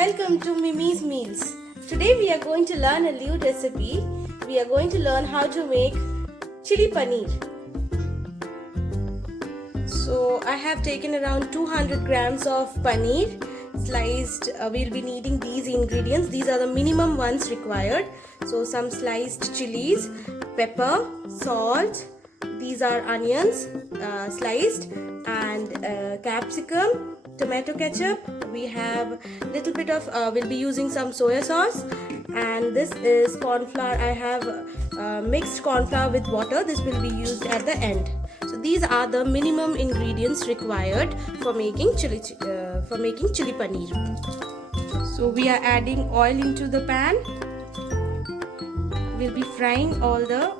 Welcome to Mimi's Meals. Today we are going to learn a new recipe. We are going to learn how to make chili paneer. So I have taken around 200 grams of paneer sliced. We'll be needing these ingredients. These are the minimum ones required. So some sliced chilies, pepper, salt. These are onions sliced, and capsicum, tomato ketchup. We have little bit of we'll be using some soya sauce, and this is corn flour. I have mixed corn flour with water. This will be used at the end. So these are the minimum ingredients required for making chili paneer. So we are adding oil into the pan. We'll be frying all the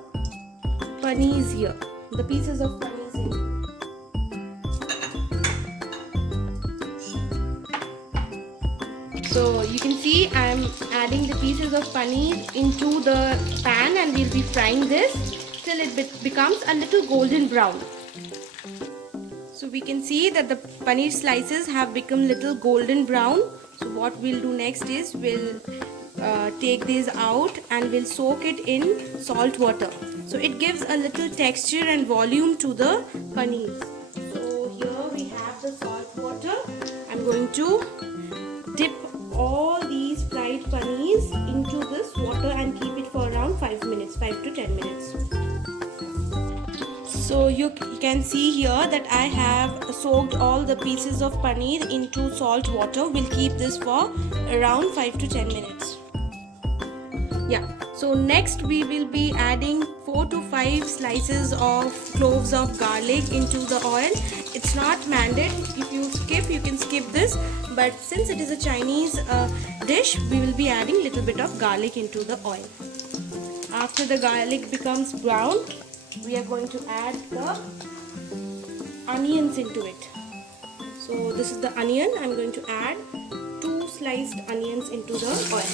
paneers here, the pieces of paneers here. So you can see I'm adding the pieces of paneer into the pan, and we'll be frying this till it becomes a little golden brown. So we can see that the paneer slices have become little golden brown. So what we'll do next is we'll take these out and we'll soak it in salt water. So it gives a little texture and volume to the paneer. So here we have the salt water. I'm going to dip all these fried paneers into this water and keep it for around 5 to 10 minutes. So you can see here that I have soaked all the pieces of paneer into salt water. We'll keep this for around 5 to 10 minutes. Yeah. So next we will be adding 4 to 5 slices of cloves of garlic into the oil. It's not mandated. If you skip, you can skip this. But since it is a Chinese dish, we will be adding little bit of garlic into the oil. After the garlic becomes brown, we are going to add the onions into it. So this is the onion. I'm going to add 2 sliced onions into the oil.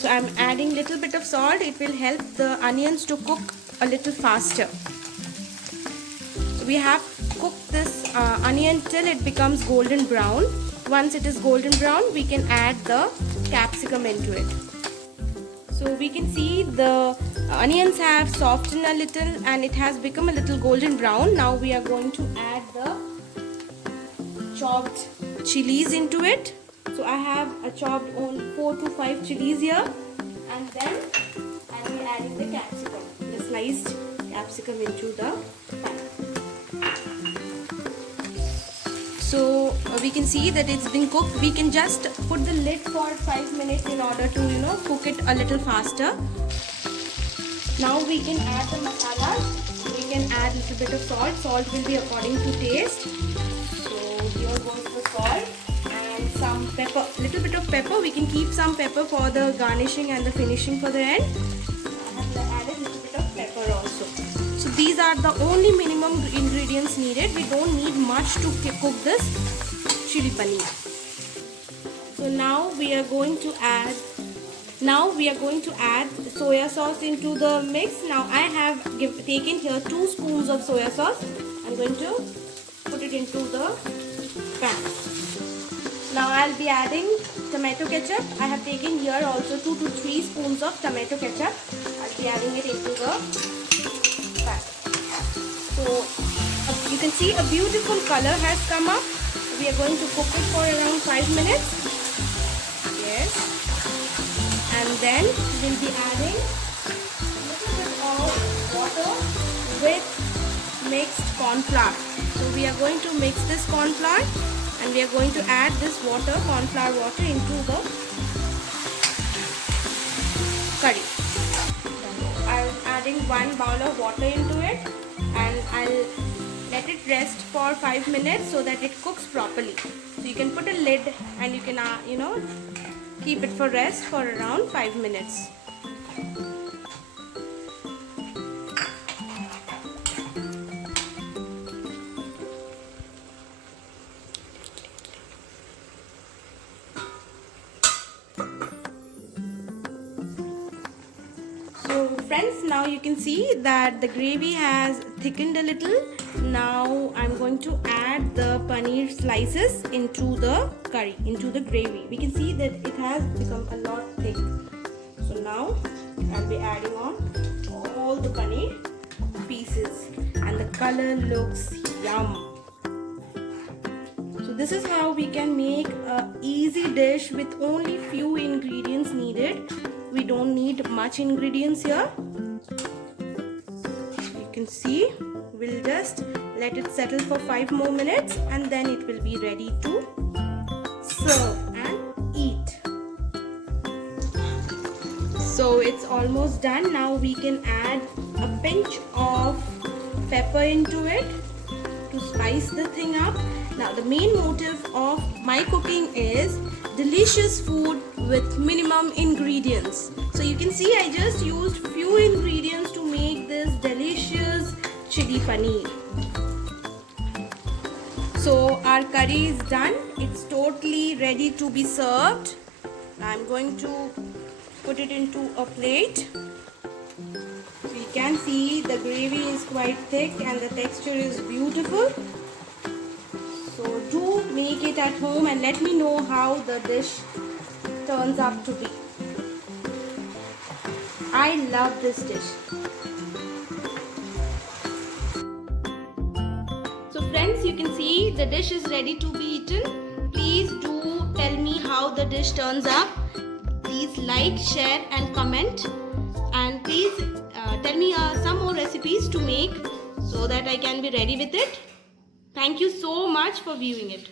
So I'm adding little bit of salt. It will help the onions to cook a little faster. So we have cooked this onion till it becomes golden brown. Once it is golden brown, we can add the capsicum into it. So we can see the onions have softened a little and it has become a little golden brown. Now we are going to add the chopped chilies into it. So I have chopped only 4 to 5 chilies here, and then I will be adding the capsicum, the sliced capsicum into the pan. So we can see that it's been cooked. We can just put the lid for 5 minutes in order to cook it a little faster. Now we can add the masalas. We can add a little bit of salt. Salt will be according to taste. So here goes the salt. Some pepper, little bit of pepper. We can keep some pepper for the garnishing and the finishing for the end. I have added a little bit of pepper also. So these are the only minimum ingredients needed. We don't need much to cook this chili paneer. So now we are going to add soya sauce into the mix. Now I have taken here 2 spoons of soya sauce. I'm going to put it into the pan. Now I'll be adding tomato ketchup. I have taken here also 2 to 3 spoons of tomato ketchup. I'll be adding it into the pan. So you can see a beautiful color has come up. We are going to cook it for around 5 minutes. Yes. And then we'll be adding a little bit of water with mixed corn flour. So we are going to mix this corn flour. And we are going to add this water, corn flour water, into the curry. I'm adding 1 bowl of water into it, and I'll let it rest for 5 minutes so that it cooks properly. So you can put a lid and you can keep it for rest for around 5 minutes. So friends, now you can see that the gravy has thickened a little. Now I'm going to add the paneer slices into the curry, into the gravy. We can see that it has become a lot thick. So now I'll be adding on all the paneer pieces and the color looks yum. So this is how we can make a easy dish with only few ingredients needed. We don't need much ingredients here. You can see, we'll just let it settle for 5 more minutes and then it will be ready to serve and eat. So it's almost done. Now we can add a pinch of pepper into it to spice the thing up. Now the main motive of my cooking is delicious food with minimum ingredients. So you can see I just used few ingredients to make this delicious chili paneer. So our curry is done. It's totally ready to be served. Now I'm going to put it into a plate. You can see the gravy is quite thick and the texture is beautiful. So do make it at home and let me know how the dish turns up to be. I love this dish. So friends, you can see the dish is ready to be eaten. Please do tell me how the dish turns up. Please like, share and comment. And please tell me some more recipes to make so that I can be ready with it. Thank you so much for viewing it.